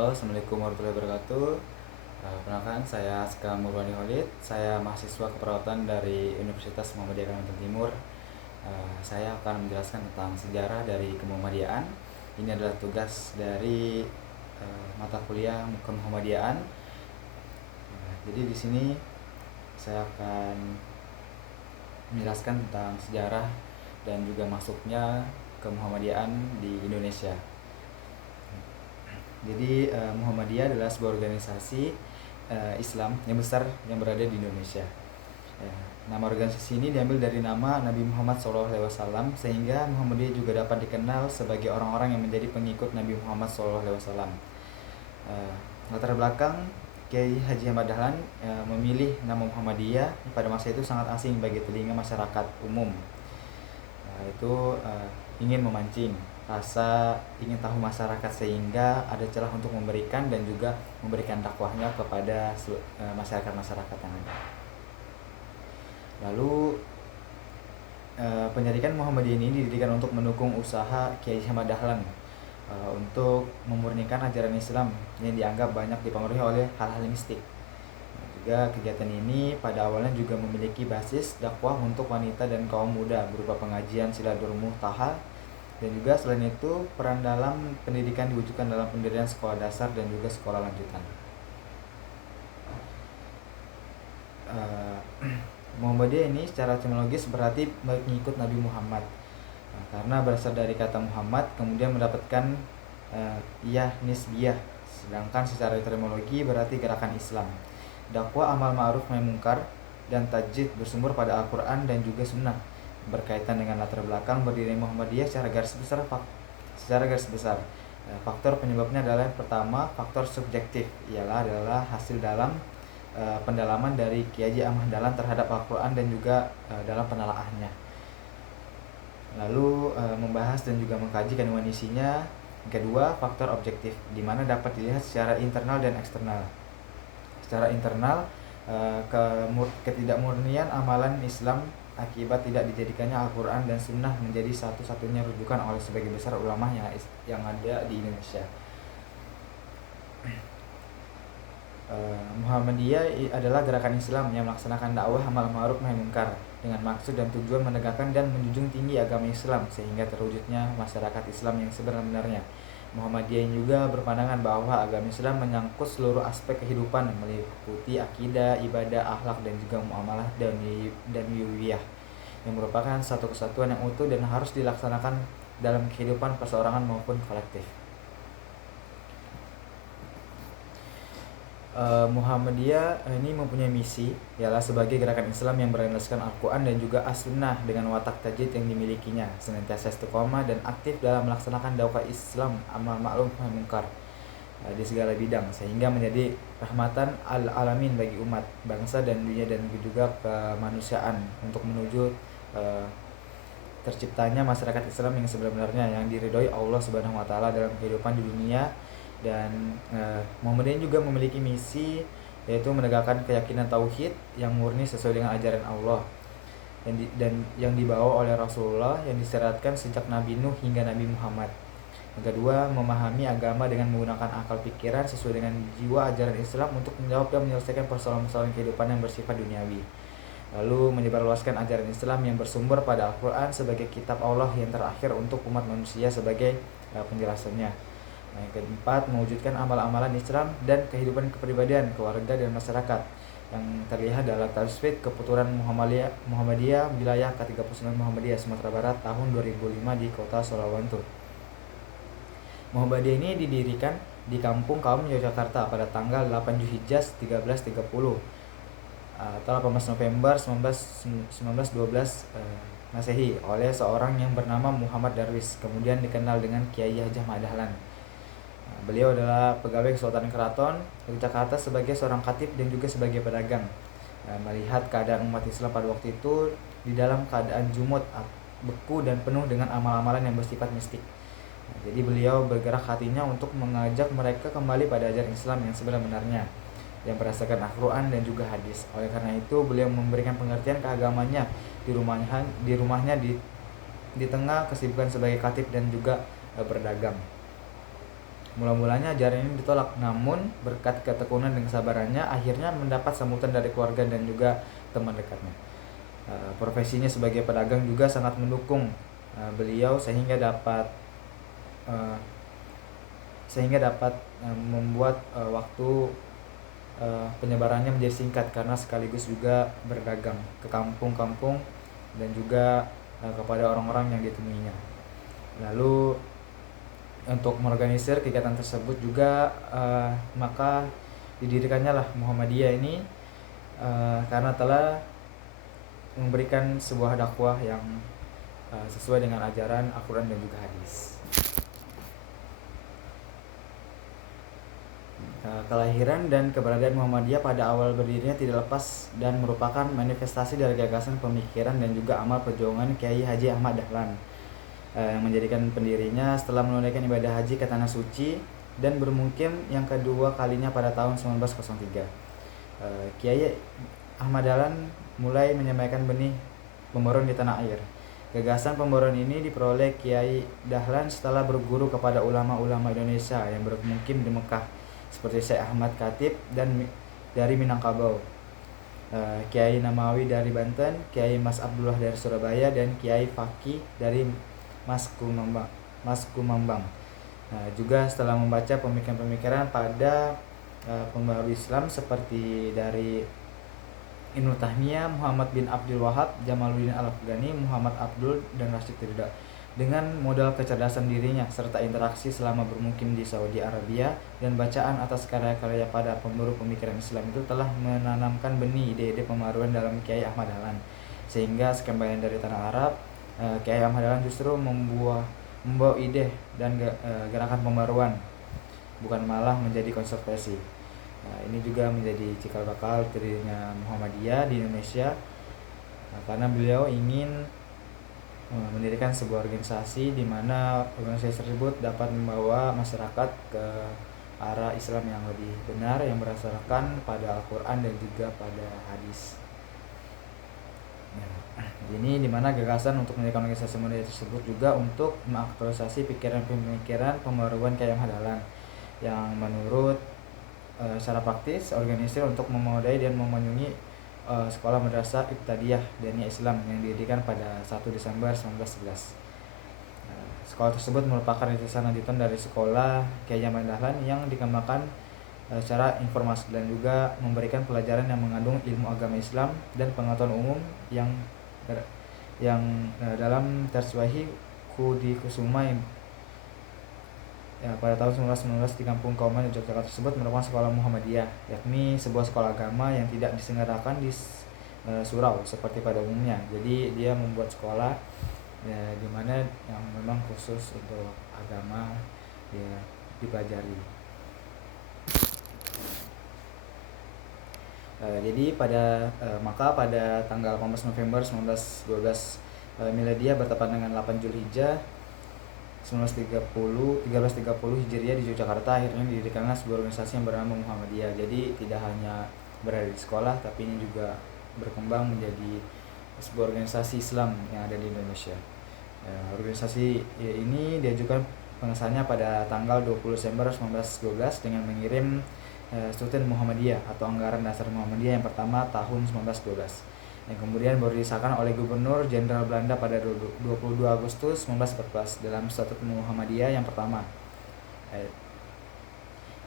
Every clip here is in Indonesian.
Halo, Assalamualaikum warahmatullahi wabarakatuh. Perkenalkan, saya Aska Murwani Holid. Saya mahasiswa keperawatan dari Universitas Muhammadiyah Kalimantan Timur. Saya akan menjelaskan tentang sejarah dari kemuhammadiyaan. Ini adalah tugas dari mata kuliah kemuhammadiyaan. Jadi di sini saya akan menjelaskan tentang sejarah dan juga masuknya kemuhammadiyaan di Indonesia. Jadi Muhammadiyah adalah sebuah organisasi Islam yang besar yang berada di Indonesia. Nama organisasi ini diambil dari nama Nabi Muhammad SAW, sehingga Muhammadiyah juga dapat dikenal sebagai orang-orang yang menjadi pengikut Nabi Muhammad SAW. Latar belakang Kiai Haji Ahmad Dahlan memilih nama Muhammadiyah pada masa itu sangat asing bagi telinga masyarakat umum. Itu ingin memancing rasa ingin tahu masyarakat, sehingga ada celah untuk memberikan dan juga memberikan dakwahnya kepada masyarakat-masyarakat yang ada. Lalu pendidikan Muhammadiyah ini didirikan untuk mendukung usaha Kiai Ahmad Dahlan untuk memurnikan ajaran Islam yang dianggap banyak dipengaruhi oleh hal-hal mistik. Juga kegiatan ini pada awalnya juga memiliki basis dakwah untuk wanita dan kaum muda berupa pengajian Silatul Muntaha, dan juga selain itu peran dalam pendidikan diwujudkan dalam pendirian sekolah dasar dan juga sekolah lanjutan. Muhammadiyah ini secara etimologis berarti mengikut Nabi Muhammad, karena berasal dari kata Muhammad kemudian mendapatkan iyah nisbiyah, sedangkan secara etimologi berarti gerakan Islam. Dakwah amal ma'ruf nahi mungkar dan tajdid bersumber pada Al-Quran dan juga Sunnah. Berkaitan dengan latar belakang berdiri Muhammadiyah secara garis besar, faktor penyebabnya adalah pertama faktor subjektif, adalah hasil dalam pendalaman dari Kiai Haji Ahmad Dahlan terhadap Al-Quran dan juga dalam penelaahnya. Lalu membahas dan juga mengkaji kandungan isinya. Kedua, faktor objektif, di mana dapat dilihat secara internal dan eksternal. Secara internal, ketidakmurnian amalan Islam akibat tidak dijadikannya Al-Quran dan Sunnah menjadi satu-satunya rujukan oleh sebagian besar ulama yang ada di Indonesia. Muhammadiyah adalah gerakan Islam yang melaksanakan dakwah amal ma'ruf nahi munkar dengan maksud dan tujuan menegakkan dan menjunjung tinggi agama Islam sehingga terwujudnya masyarakat Islam yang sebenarnya. Muhammadiyah juga berpandangan bahwa agama Islam menyangkut seluruh aspek kehidupan, meliputi akidah, ibadah, akhlak, dan juga muamalah dan wiwiyah, yang merupakan satu kesatuan yang utuh dan harus dilaksanakan dalam kehidupan perseorangan maupun kolektif. Muhammadiyah ini mempunyai misi, ialah sebagai gerakan Islam yang berlandaskan Al-Quran dan juga As-Sunnah dengan watak tajdid yang dimilikinya, senantiasa istiqomah dan aktif dalam melaksanakan dakwah Islam amal ma'ruf nahi munkar di segala bidang, sehingga menjadi rahmatan al-alamin bagi umat, bangsa dan dunia dan juga kemanusiaan untuk menuju terciptanya masyarakat Islam yang sebenarnya, yang diridhoi Allah Subhanahu wa taala dalam kehidupan di dunia. Dan Muhammadiyah juga memiliki misi, yaitu menegakkan keyakinan tauhid yang murni sesuai dengan ajaran Allah dan yang dibawa oleh Rasulullah yang disyaratkan sejak Nabi Nuh hingga Nabi Muhammad. Yang kedua, memahami agama dengan menggunakan akal pikiran sesuai dengan jiwa ajaran Islam untuk menjawab dan menyelesaikan persoalan-persoalan kehidupan yang bersifat duniawi. Lalu menyebarluaskan ajaran Islam yang bersumber pada Al-Quran sebagai kitab Allah yang terakhir untuk umat manusia sebagai penjelasannya. Yang keempat, mewujudkan amal-amalan Islam dan kehidupan kepribadian, keluarga dan masyarakat yang terlihat dalam Tasfid Keputusan Muhammadiyah wilayah ke-39 Muhammadiyah Sumatera Barat tahun 2005 di kota Solowanto. Muhammadiyah ini didirikan di Kampung Kaum Yogyakarta pada tanggal 8 Zulhijjah 1330 atau 18 November 1912 Masehi oleh seorang yang bernama Muhammad Darwis, kemudian dikenal dengan Kiai Haji Ahmad Dahlan. Beliau adalah pegawai Kesultanan Keraton Yogyakarta sebagai seorang khatib dan juga sebagai pedagang. Melihat keadaan umat Islam pada waktu itu di dalam keadaan jumud, beku dan penuh dengan amal-amalan yang bersifat mistik. Jadi beliau bergerak hatinya untuk mengajak mereka kembali pada ajaran Islam yang sebenarnya, yang berdasarkan Al-Quran dan juga hadis. Oleh karena itu beliau memberikan pengertian keagamannya di rumahnya di tengah kesibukan sebagai khatib dan juga berdagang. Mula-mulanya ajaran ini ditolak, namun berkat ketekunan dan kesabarannya akhirnya mendapat sambutan dari keluarga dan juga teman dekatnya. Profesinya sebagai pedagang juga sangat mendukung beliau eh, sehingga dapat membuat waktu penyebarannya menjadi singkat karena sekaligus juga berdagang ke kampung-kampung dan juga kepada orang-orang yang ditemuinya. Lalu untuk mengorganisir kegiatan tersebut juga maka didirikannya lah Muhammadiyah ini karena telah memberikan sebuah dakwah yang sesuai dengan ajaran Al-Quran dan juga hadis. Kelahiran dan keberadaan Muhammadiyah pada awal berdirinya tidak lepas dan merupakan manifestasi dari gagasan pemikiran dan juga amal perjuangan Kiai Haji Ahmad Dahlan yang menjadikan pendirinya setelah menunaikan ibadah haji ke tanah suci dan bermukim yang kedua kalinya pada tahun 1903. Kiai Ahmad Dahlan mulai menyampaikan benih pemurun di tanah air. Gagasan pemurun ini diperoleh Kiai Dahlan setelah berguru kepada ulama-ulama Indonesia yang bermukim di Mekah seperti Syekh Ahmad Khatib dan dari Minangkabau, Kiai Namawi dari Banten, Kiai Mas Abdullah dari Surabaya, dan Kiai Fakih dari Mas Kumambang. Juga setelah membaca pemikiran-pemikiran pada pembaharu Islam seperti dari Ibnu Taimiyah, Muhammad bin Abdul Wahab, Jamaluddin Al-Afghani, Muhammad Abdul, dan Rashid Ridha. Dengan modal kecerdasan dirinya serta interaksi selama bermukim di Saudi Arabia dan bacaan atas karya-karya pada pemburu pemikiran Islam itu telah menanamkan benih ide-ide pembaruan dalam Kiai Ahmad Dahlan. Sehingga sekembalian dari tanah Arab, Kiai Ahmad Dahlan justru membawa ide dan gerakan pembaruan, bukan malah menjadi konservasi. Ini juga menjadi cikal bakal berdirinya Muhammadiyah di Indonesia, karena beliau ingin mendirikan sebuah organisasi di mana organisasi tersebut dapat membawa masyarakat ke arah Islam yang lebih benar yang berdasarkan pada Al-Quran dan juga pada hadis. Ini dimana gagasan untuk mendirikan organisasi muhammadiyah tersebut juga untuk mengaktualisasi pikiran-pemikiran pembaruan Kiai Ahmad Dahlan yang menurut secara praktis organisir untuk memadai dan memenuhi sekolah madrasah Ibtidayah Diniyah Islam yang didirikan pada 1 Desember 1911. Sekolah tersebut merupakan rintisan lanjutan dari sekolah Kiai Ahmad Dahlan yang dikembangkan secara informasi dan juga memberikan pelajaran yang mengandung ilmu agama Islam dan pengetahuan umum yang dalam terswahi Kudi Kusuma pada tahun 1919 di Kampung Kauman Yogyakarta tersebut merupakan sekolah Muhammadiyah, yakni sebuah sekolah agama yang tidak diselenggarakan di surau seperti pada umumnya. Jadi dia membuat sekolah di mana yang memang khusus untuk agama ya dipelajari. Jadi maka pada tanggal 18 November 1912 Miladia bertepatan dengan 8 Zulhijjah 1330 Hijriah di Yogyakarta akhirnya didirikanlah sebuah organisasi yang bernama Muhammadiyah. Jadi tidak hanya berada di sekolah tapi ini juga berkembang menjadi sebuah organisasi Islam yang ada di Indonesia. Organisasi ini diajukan pengesahannya pada tanggal 20 Desember 1912 dengan mengirim Statut Muhammadiyah atau Anggaran Dasar Muhammadiyah yang pertama tahun 1912 yang kemudian baru disahkan oleh Gubernur Jenderal Belanda pada 22 Agustus 1914 dalam Statut Muhammadiyah yang pertama.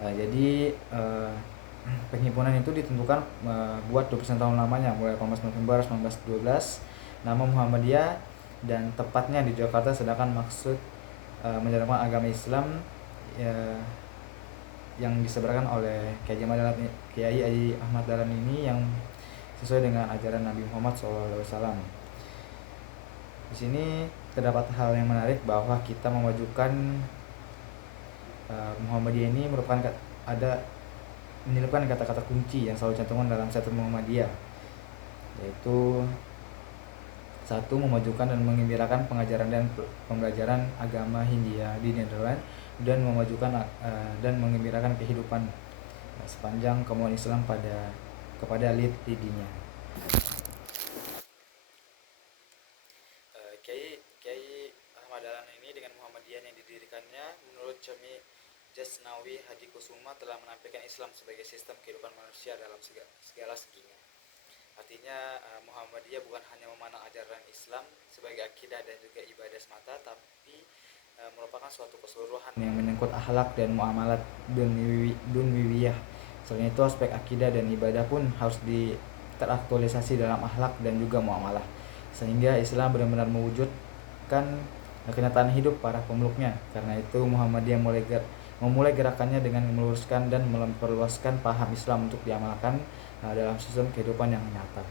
Jadi penghimpunan itu ditentukan buat 20 tahun lamanya mulai 18 November 1912 nama Muhammadiyah dan tepatnya di Jakarta, sedangkan maksud menjalankan agama Islam yang disebarkan oleh Kiai Haji Ahmad Dahlan ini yang sesuai dengan ajaran Nabi Muhammad SAW. Di sini terdapat hal yang menarik bahwa kita memajukan Muhammadiyah ini menyelipkan kata-kata kunci yang selalu cantumkan dalam Statut Muhammadiyah, yaitu 1. Memajukan dan mengembirakan pengajaran dan pembelajaran agama Hindia di Nederland dan memajukan dan mengembirakan kehidupan sepanjang kemuliaan Islam kepada lid-lidinya. Kiai Ahmad Dahlan ini dengan Muhammadiyah yang didirikannya menurut Desnawi Hadikusuma telah menampilkan Islam sebagai sistem kehidupan manusia dalam segala seginya. Artinya Muhammadiyah bukan hanya memandang ajaran Islam sebagai akidah dan juga ibadah semata, tapi merupakan suatu keseluruhan yang menyangkut akhlak dan muamalat dunwiyah. Selain itu, aspek akidah dan ibadah pun harus teraktualisasi dalam akhlak dan juga muamalah, sehingga Islam benar-benar mewujudkan kenyataan hidup para pemeluknya. Karena itu Muhammadiyah memulai gerakannya dengan meluruskan dan memperluaskan paham Islam untuk diamalkan dalam sistem kehidupan yang nyata.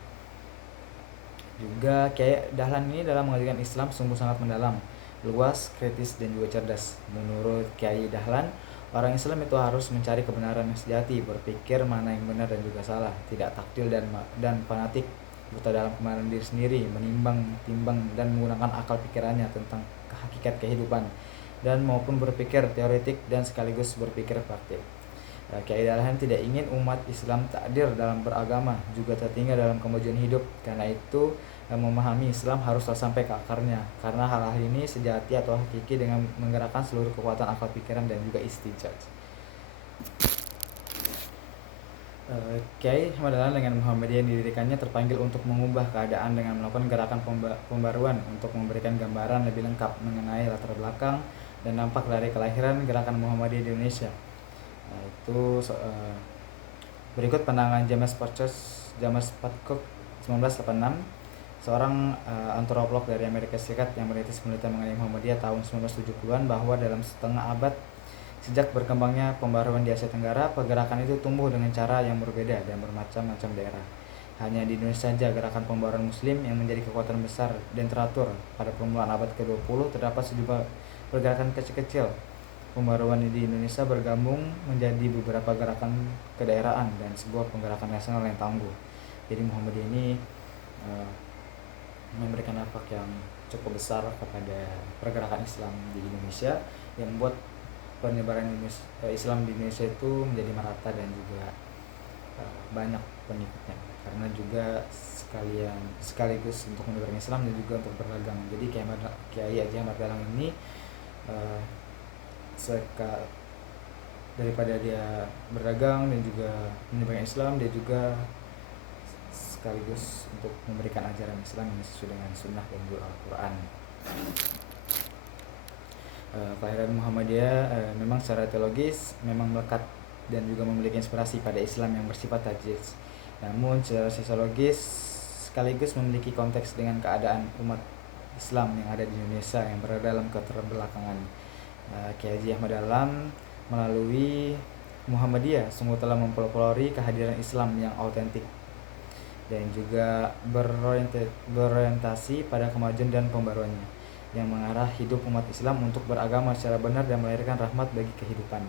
Juga Kiai Dahlan ini dalam mengajarkan Islam sungguh sangat mendalam, luas, kritis, dan juga cerdas. Menurut Kiai Dahlan, orang Islam itu harus mencari kebenaran yang sejati, berpikir mana yang benar dan juga salah, tidak taktil dan fanatik, buta dalam kebenaran diri sendiri, menimbang-timbang dan menggunakan akal pikirannya tentang hakikat kehidupan, dan maupun berpikir teoretik dan sekaligus berpikir praktik. Kiai Dahlan tidak ingin umat Islam takdir dalam beragama, juga tertinggal dalam kemajuan hidup. Karena itu memahami Islam haruslah sampai ke akarnya, karena hal-hal ini sejati atau hakiki dengan menggerakkan seluruh kekuatan akal pikiran dan juga istijaj. Kiai Ahmad Dahlan dengan Muhammadiyah yang didirikannya terpanggil untuk mengubah keadaan dengan melakukan gerakan pembaruan untuk memberikan gambaran lebih lengkap mengenai latar belakang dan dampak dari kelahiran gerakan Muhammadiyah di Indonesia. Berikut pandangan James Patcock 1986, seorang antropolog dari Amerika Serikat yang merintis penelitian mengenai Muhammadiyah tahun 1970-an, bahwa dalam setengah abad sejak berkembangnya pembaruan di Asia Tenggara, pergerakan itu tumbuh dengan cara yang berbeda dan bermacam-macam daerah. Hanya di Indonesia saja gerakan pembaruan Muslim yang menjadi kekuatan besar dan teratur. Pada permulaan abad ke-20 terdapat sejumlah pergerakan kecil-kecil pembaruan di Indonesia bergabung menjadi beberapa gerakan kedaerahan dan sebuah penggerakan nasional yang tangguh. Jadi Muhammadiyah ini memberikan dampak yang cukup besar kepada pergerakan Islam di Indonesia, yang membuat penyebaran Islam di Indonesia itu menjadi merata dan juga banyak pengikutnya, karena juga sekaligus untuk menyebarkan Islam dan juga untuk berdagang. Jadi Kiai Haji Ahmad Dahlan ini daripada dia berdagang dan juga menyebarkan Islam, dia juga sekaligus untuk memberikan ajaran Islam yang sesuai dengan sunnah dan juga Al-Quran. Kelahiran Muhammadiyah memang secara teologis memang melekat dan juga memiliki inspirasi pada Islam yang bersifat tajdid. Namun secara sosiologis sekaligus memiliki konteks dengan keadaan umat Islam yang ada di Indonesia yang berada dalam keterbelakangan. Kiai Haji Ahmad Dahlan melalui Muhammadiyah sungguh telah mempelopori kehadiran Islam yang autentik dan juga berorientasi pada kemajuan dan pembaruannya, yang mengarah hidup umat Islam untuk beragama secara benar dan melahirkan rahmat bagi kehidupan.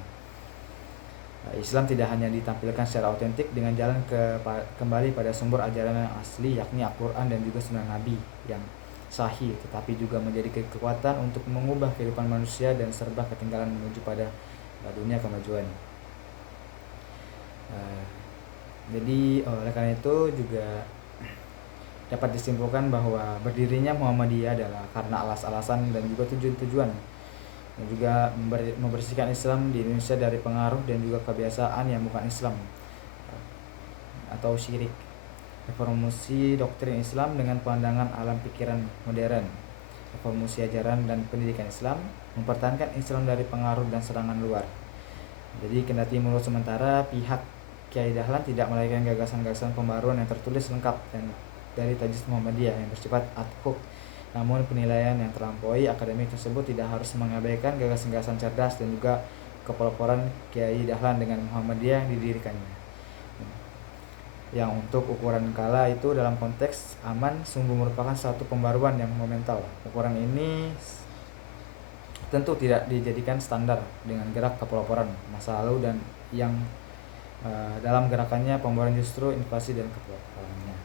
Islam tidak hanya ditampilkan secara autentik dengan jalan kembali pada sumber ajaran yang asli, yakni Al-Quran dan juga Sunnah Nabi yang sahih, tetapi juga menjadi kekuatan untuk mengubah kehidupan manusia dan serba ketinggalan menuju pada dunia kemajuan. Jadi oleh karena itu juga dapat disimpulkan bahwa berdirinya Muhammadiyah adalah karena alasan dan juga tujuan dan juga membersihkan Islam di Indonesia dari pengaruh dan juga kebiasaan yang bukan Islam atau syirik. Reformasi doktrin Islam dengan pandangan alam pikiran modern, reformasi ajaran dan pendidikan Islam, mempertahankan Islam dari pengaruh dan serangan luar. Jadi kendati menurut sementara pihak Kiai Dahlan tidak melahirkan gagasan-gagasan pembaruan yang tertulis lengkap dan dari tajdid Muhammadiyah yang bersifat ad hoc, namun penilaian yang terlampaui akademik tersebut tidak harus mengabaikan gagasan-gagasan cerdas dan juga kepeloporan Kiai Dahlan dengan Muhammadiyah yang didirikannya, yang untuk ukuran kala itu dalam konteks aman sungguh merupakan satu pembaruan yang momental. Ukuran ini tentu tidak dijadikan standar dengan gerak kepeloporan masa lalu dan yang dalam gerakannya pembaruan justru invasi dan kepeloporannya.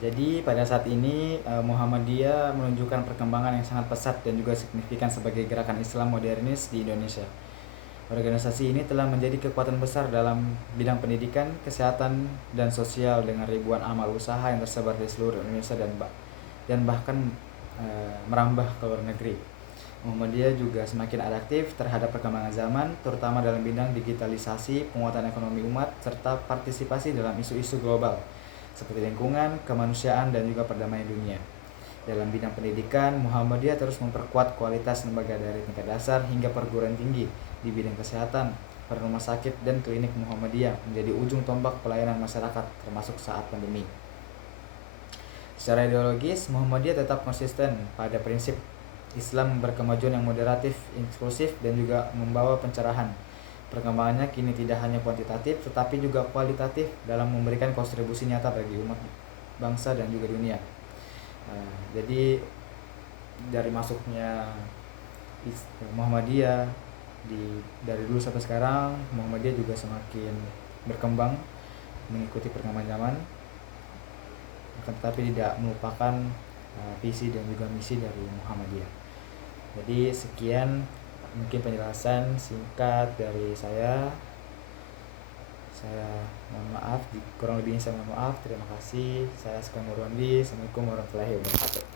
Jadi pada saat ini Muhammadiyah menunjukkan perkembangan yang sangat pesat dan juga signifikan sebagai gerakan Islam modernis di Indonesia. Organisasi ini telah menjadi kekuatan besar dalam bidang pendidikan, kesehatan, dan sosial dengan ribuan amal usaha yang tersebar di seluruh Indonesia dan bahkan merambah ke luar negeri. Muhammadiyah juga semakin adaptif terhadap perkembangan zaman, terutama dalam bidang digitalisasi, penguatan ekonomi umat, serta partisipasi dalam isu-isu global seperti lingkungan, kemanusiaan, dan juga perdamaian dunia. Dalam bidang pendidikan, Muhammadiyah terus memperkuat kualitas lembaga dari tingkat dasar hingga perguruan tinggi di bidang kesehatan. Rumah sakit dan klinik Muhammadiyah menjadi ujung tombak pelayanan masyarakat termasuk saat pandemi. Secara ideologis, Muhammadiyah tetap konsisten pada prinsip Islam berkemajuan yang moderatif, inklusif, dan juga membawa pencerahan. Perkembangannya kini tidak hanya kuantitatif tetapi juga kualitatif dalam memberikan kontribusi nyata bagi umat, bangsa, dan juga dunia. Jadi dari masuknya Muhammadiyah dari dulu sampai sekarang, Muhammadiyah juga semakin berkembang mengikuti perkembangan zaman, tetapi tidak melupakan visi dan juga misi dari Muhammadiyah. Jadi sekian mungkin penjelasan singkat dari saya. Saya mohon maaf, kurang lebihnya saya mohon maaf. Terima kasih. Saya Sekan Nurwandi. Assalamualaikum warahmatullahi wabarakatuh.